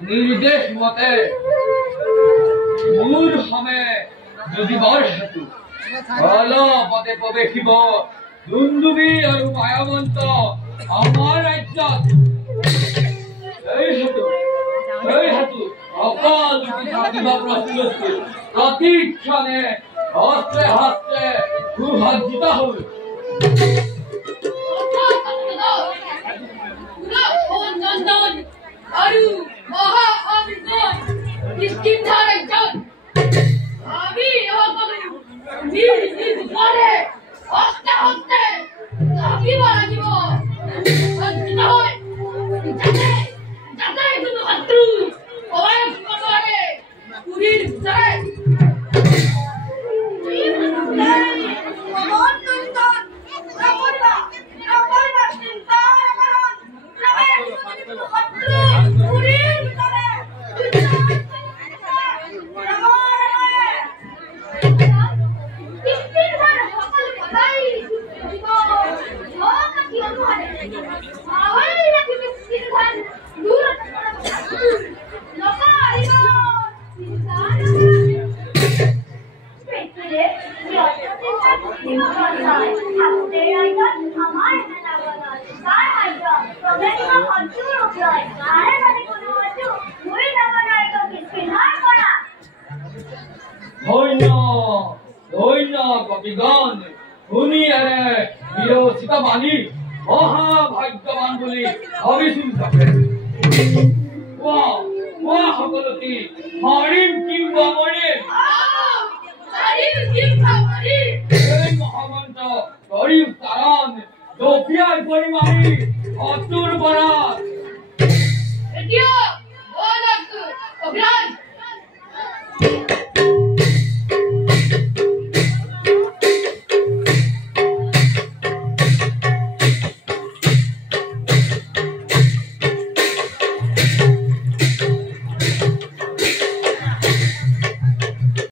निर्देश मते मूर हमें जुदिबार हेतु ভালো পদে পদে শিব দুন্দুবি আৰু মায়াবন্ত আমাৰ ৰাজ্যত এই হেতু অকল থাকিব প্ৰস্তুত প্ৰতি ক্ষণে হস্তে হস্তে সুসজ্জিত হ'ল আৰু মহা অভিযান নিশ্চিন্ত ৰাজ্যত আমি নিজ নিজ ঘৰে হস্তে হস্তে থাকিব লাগিব সজ্জিত হৈ যাতে কোনো শত্ৰু প্ৰৱেশ কৰিব নোৱাৰে পুৰীৰ ভিতৰে মহাভাগ্যবান বুলি ভাবিছিল থাকে সকলতি হৰিম কিংবা মৰিম এই মহামন্ত্ৰ হৰি উচ্চাৰণ জপিয়াই কৰি মাৰি অতুৰ পৰা